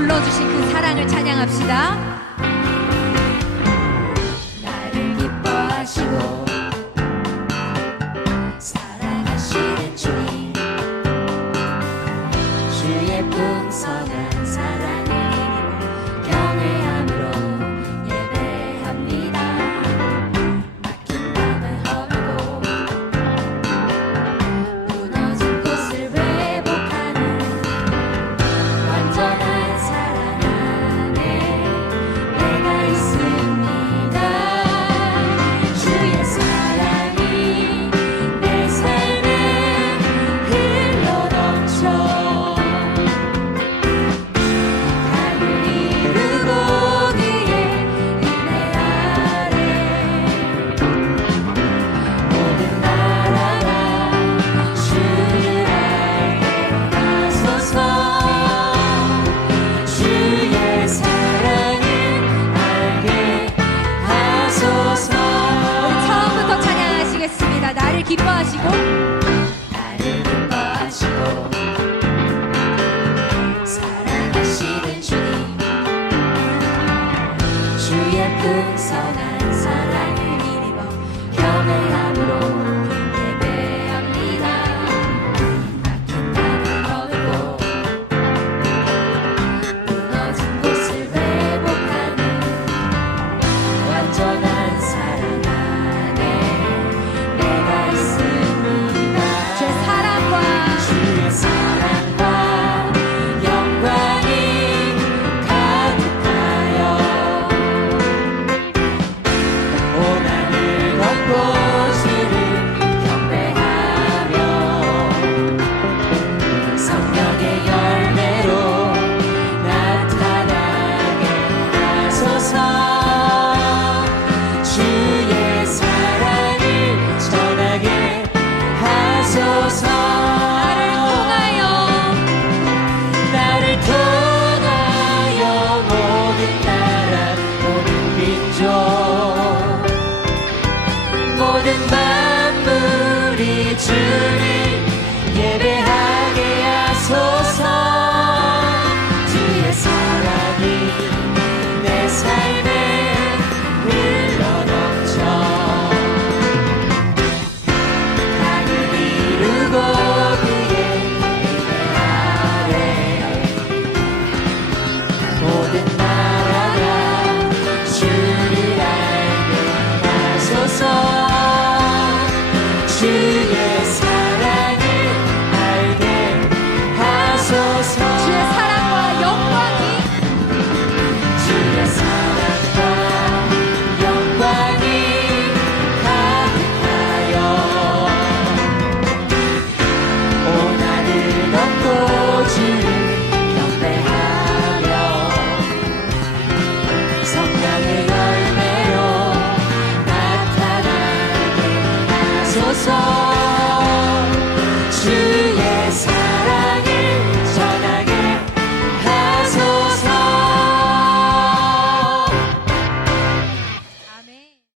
불러주신 그 사랑을 찬양합시다. 빠지고 나를 기뻐하시고 사랑하시는 주님 주의 그 선한 你指引。